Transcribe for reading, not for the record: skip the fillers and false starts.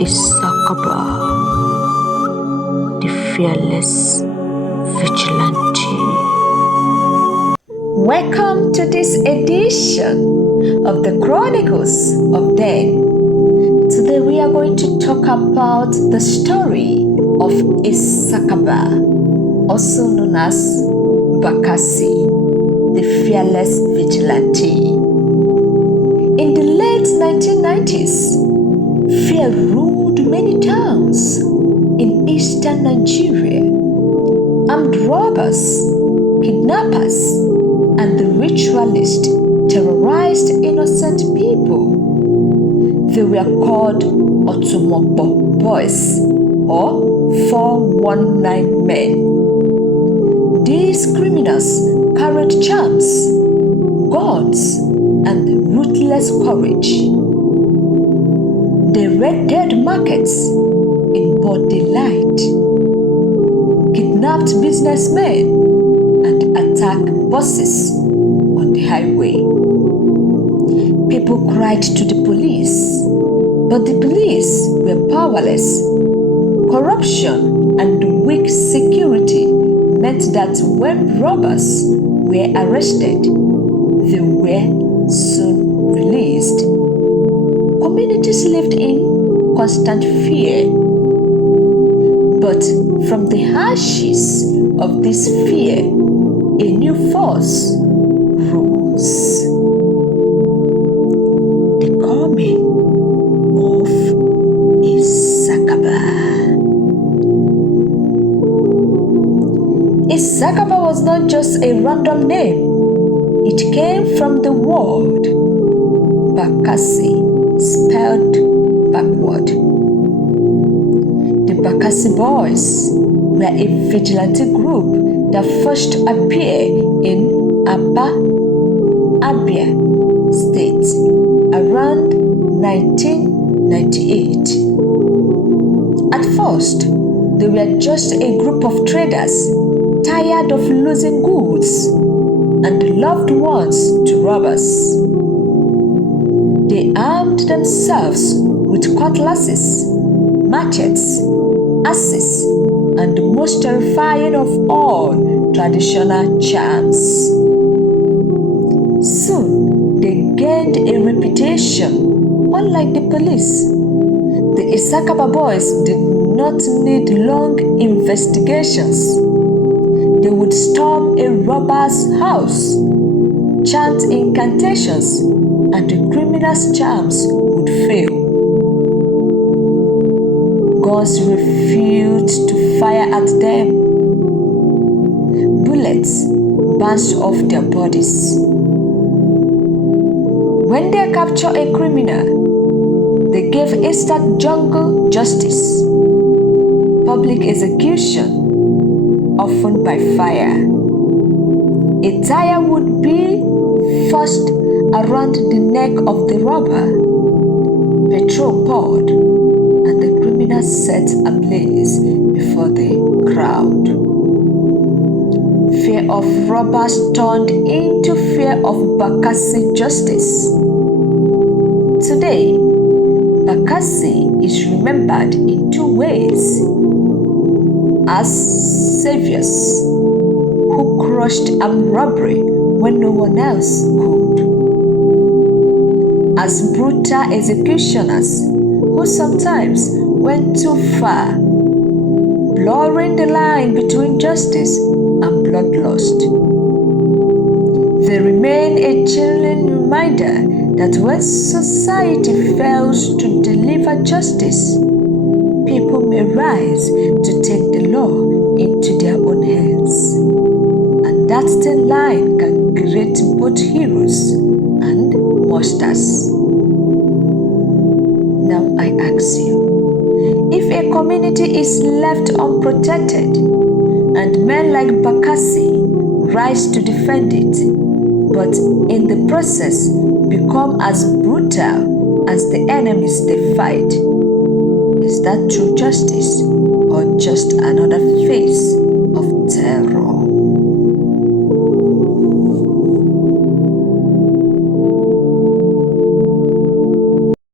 Isakaba, the fearless vigilante. Welcome to this edition of the Chronicles of Den. Today we are going to talk about the story of Isakaba, also known as Bakassi, the fearless vigilante. In the late 1990s, fear ruled many towns in eastern Nigeria. Armed robbers, kidnappers, and the ritualists terrorized innocent people. They were called Otumokbo boys or 419 men. These criminals carried charms, guns, and ruthless courage. They raided markets in broad daylight, kidnapped businessmen, and attacked buses on the highway. People cried to the police, but the police were powerless. Corruption and weak security meant that when robbers were arrested, they were soon released. Communities lived in constant fear. But from the ashes of this fear, a new force rose. The coming of Isakaba. Isakaba was not just a random name. It came from the word Bakassi, spelled backward. The Bakassi boys were a vigilante group that first appeared in Aba, Abia State around 1998. At first, they were just a group of traders tired of losing goods and loved ones to robbers. They armed themselves with cutlasses, machetes, axes, and the most terrifying of all, traditional charms. Soon, they gained a reputation. Unlike the police, the Isakaba boys did not need long investigations. They would storm a robber's house, chant incantations, and the criminal's charms would fail. Guns refused to fire at them. Bullets bounced off their bodies. When they captured a criminal, they gave instant jungle justice, public execution, often by fire. A tire would be forced around the neck of the robber, petrol poured, and the criminal set ablaze before the crowd. Fear of robbers turned into fear of Bakassi justice. Today, Bakassi is remembered in two ways: as saviors who crushed armed robbery when no one else could, as brutal executioners who sometimes went too far, blurring the line between justice and bloodlust. They remain a chilling reminder that when society fails to deliver justice, people may rise to take the law into their own hands. And that thin line can create both heroes and monsters. Now I ask you, if a community is left unprotected and men like Bakassi rise to defend it, but in the process become as brutal as the enemies they fight, is that true justice or just another face of terror?